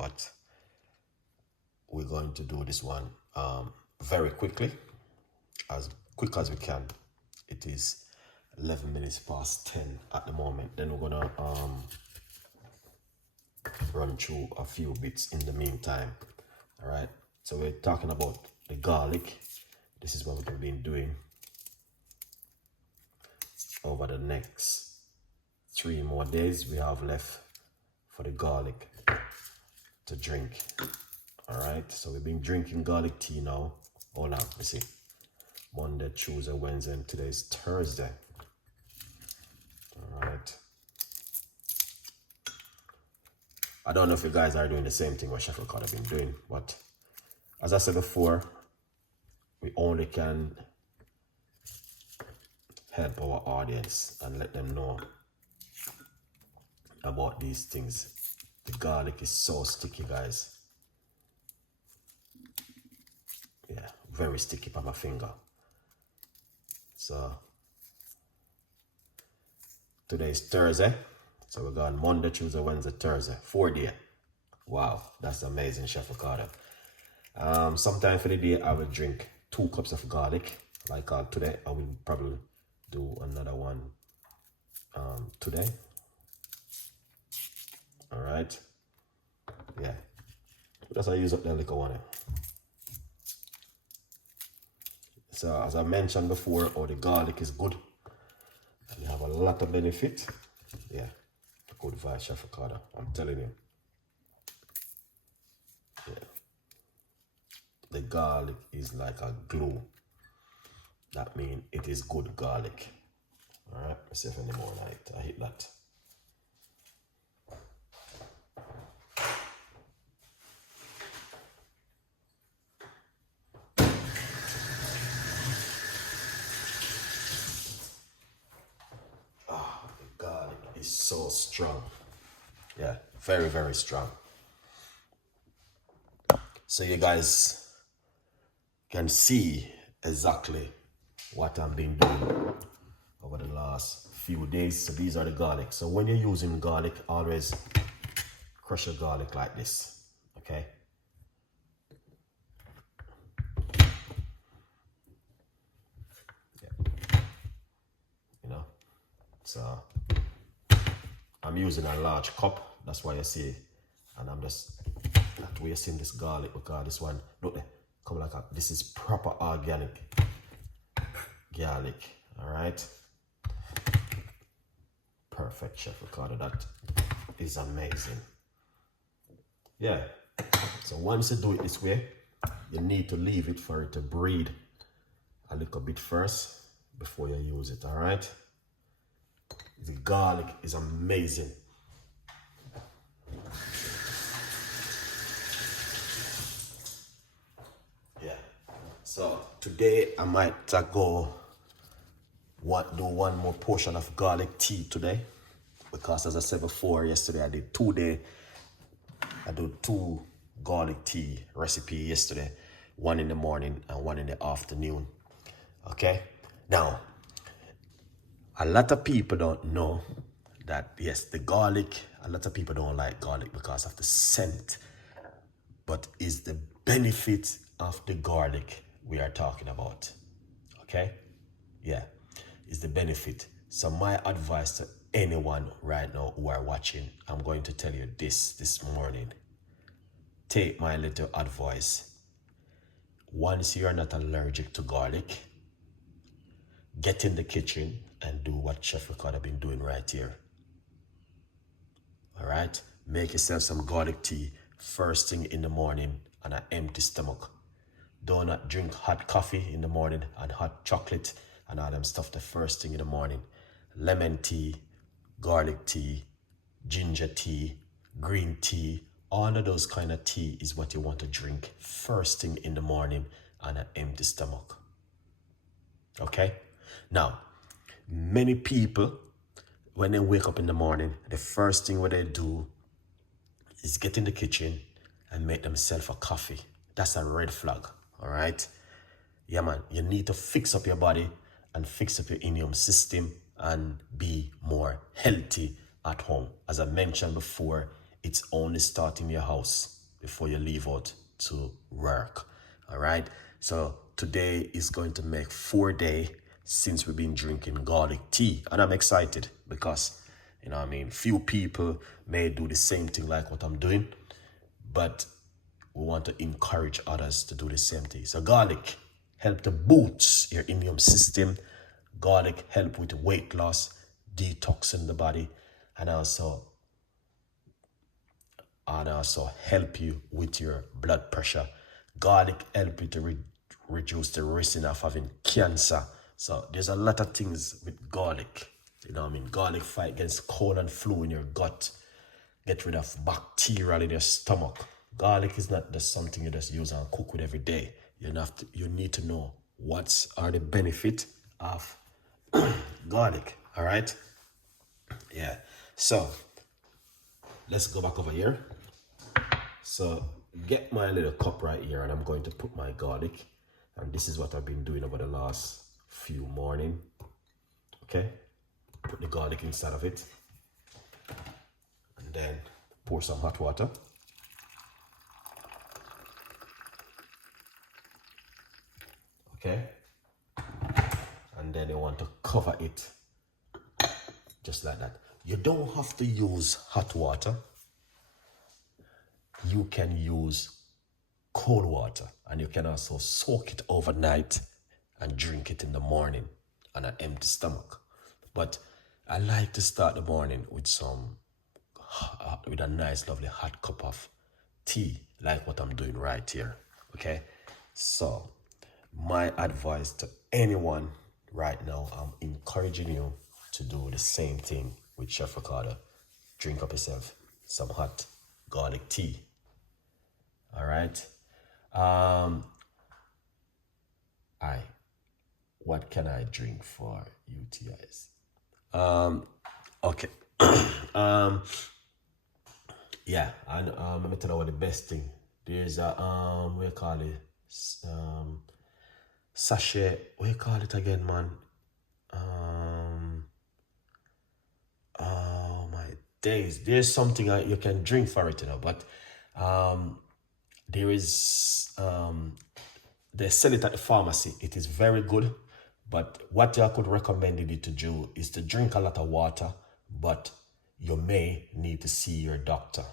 but we're going to do this one very quickly, as quick as we can. It is 11 minutes past 10 at the moment. Then we're gonna run through a few bits in the meantime. All right, so we're talking about the garlic. This is what we've been doing over the next 3 more days we have left for the garlic to drink. All right, so we've been drinking garlic tea now. Hold on, let me see. Monday, Tuesday, Wednesday, and today is Thursday. All right. I don't know if you guys are doing the same thing what Chef Ricardo have been doing, but as I said before, we only can help our audience and let them know about these things. The garlic is so sticky, guys. Yeah, very sticky on my finger. So today is Thursday. So we're going Monday, Tuesday, Wednesday, Thursday. 4 days. Wow, that's amazing, Chef Ricardo. Sometime for the day, I will drink 2 cups of garlic. Like today, I will probably do another one today. All right. Yeah. That's how I use up the liquor one. So as I mentioned before, the garlic is good. And you have a lot of benefit. Yeah. Good advice, Chef Ricardo. I'm telling you. Yeah. The garlic is like a glue. That means it is good garlic. All right. Let's see if any more light. I hit that. Is so strong. Yeah, very, very strong. So you guys can see exactly what I've been doing over the last few days. So these are the garlic. So when you're using garlic, always crush your garlic like this. Okay. Yeah. You know, so I'm using a large cup, that's why you see, and I'm just not wasting this garlic because this one, look there, come like a, this is proper organic garlic, all right? Perfect, Chef Ricardo, that is amazing. Yeah, so once you do it this way, you need to leave it for it to breathe a little bit first before you use it, all right? The garlic is amazing. Yeah. So today I might do one more portion of garlic tea today, because as I said before, yesterday I did 2 days. I did 2 garlic tea recipe yesterday, one in the morning and one in the afternoon. Okay. Now, a lot of people don't know that, yes, the garlic, a lot of people don't like garlic because of the scent, but it's the benefit of the garlic we are talking about, okay? Yeah, it's the benefit. So my advice to anyone right now who are watching, I'm going to tell you this morning. Take my little advice. Once you're not allergic to garlic, get in the kitchen and do what Chef Ricardo have been doing right here. All right? Make yourself some garlic tea first thing in the morning on an empty stomach. Do not drink hot coffee in the morning and hot chocolate and all them stuff the first thing in the morning. Lemon tea, garlic tea, ginger tea, green tea, all of those kind of tea is what you want to drink first thing in the morning on an empty stomach. Okay? Now, many people, when they wake up in the morning, the first thing what they do is get in the kitchen and make themselves a coffee. That's a red flag, all right? Yeah, man, you need to fix up your body and fix up your immune system and be more healthy at home. As I mentioned before, It's only start in your house before you leave out to work. All right. So today is going to make 4 days since we've been drinking garlic tea, and I'm excited because, you know what I mean, few people may do the same thing like what I'm doing, but we want to encourage others to do the same thing. So garlic help to boost your immune system. Garlic help with weight loss, detoxing the body, and also help you with your blood pressure. Garlic help you to reduce the risk of having cancer. So there's a lot of things with garlic. You know what I mean? Garlic fight against cold and flu in your gut. Get rid of bacteria in your stomach. Garlic is not just something you just use and cook with every day. You need to know what are the benefits of garlic. All right? Yeah. So let's go back over here. So get my little cup right here, and I'm going to put my garlic. And this is what I've been doing over the last few mornings. Okay? Put the garlic inside of it. And then pour some hot water. Okay? And then you want to cover it just like that. You don't have to use hot water. You can use cold water, and you can also soak it overnight and drink it in the morning on an empty stomach. But I like to start the morning with a nice lovely hot cup of tea, like what I'm doing right here. Okay, so my advice to anyone right now, I'm encouraging you to do the same thing with Chef Ricardo. Drink up yourself some hot garlic tea. All right. What can I drink for UTIs? Okay. Yeah, and let me tell you what the best thing. There's a what you call it? Sachet. What you call it again, man? Oh my days. There's something you can drink for it, you know, but there is they sell it at the pharmacy. It is very good, but what I could recommend you to do is to drink a lot of water, but you may need to see your doctor.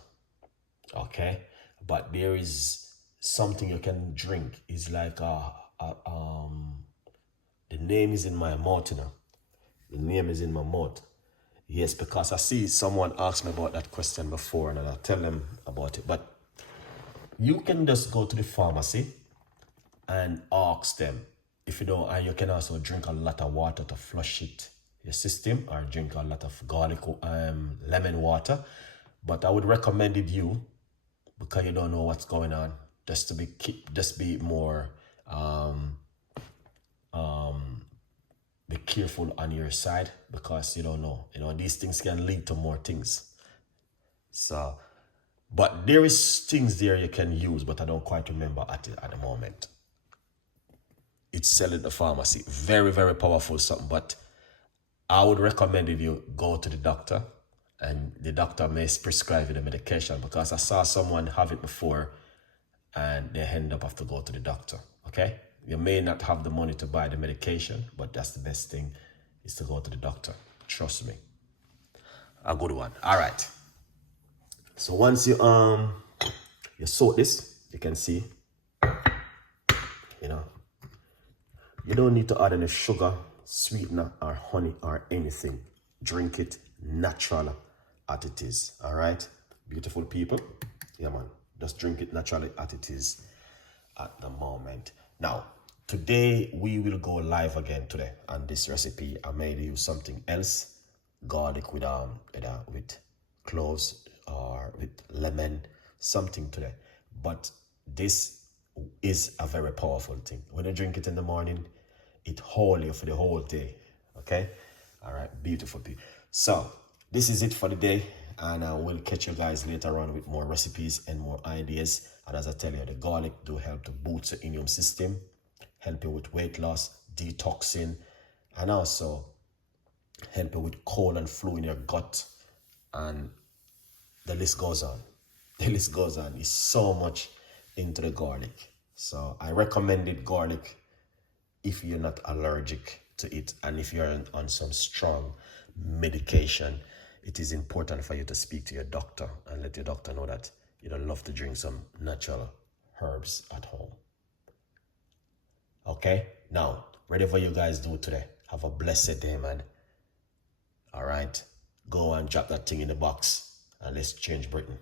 Okay, but there is something you can drink. It's like the name is in my mouth, you know. The name is in my mouth. Yes, because I see someone asked me about that question before, and I'll tell them about it. But you can just go to the pharmacy and ask them if you don't, and you can also drink a lot of water to flush it your system, or drink a lot of garlic lemon water. But I would recommend it you, because you don't know what's going on, just be more be careful on your side, because you don't know, you know, these things can lead to more things. So, but there is things there you can use, but I don't quite remember at the moment. It's selling at the pharmacy. Very, very powerful something. But I would recommend if you go to the doctor, and the doctor may prescribe you the medication, because I saw someone have it before and they end up have to go to the doctor. Okay? You may not have the money to buy the medication, but that's the best thing, is to go to the doctor. Trust me. A good one. All right. So once you soak this, you can see, you know, you don't need to add any sugar, sweetener, or honey, or anything. Drink it natural as it is. All right, beautiful people. Yeah, man. Just drink it naturally as it is at the moment. Now, today we will go live again today on this recipe. I may use something else, garlic with cloves or with lemon, something today. But this is a very powerful thing. When you drink it in the morning, it holds you for the whole day. Okay? All right, beautiful people. So this is it for the day, and I will catch you guys later on with more recipes and more ideas. And as I tell you, the garlic do help to boost the immune system, help you with weight loss, detoxing, and also help you with cold and flu in your gut, and the list goes on. The list goes on. It's so much into the garlic. So I recommended garlic if you're not allergic to it, and if you're on some strong medication. It is important for you to speak to your doctor and let your doctor know that you don't love to drink some natural herbs at home. Okay? Now, whatever you guys do today, have a blessed day, man. All right? Go and drop that thing in the box and let's change Britain.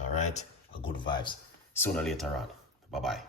All right? A good vibes. Sooner or later on. Bye-bye.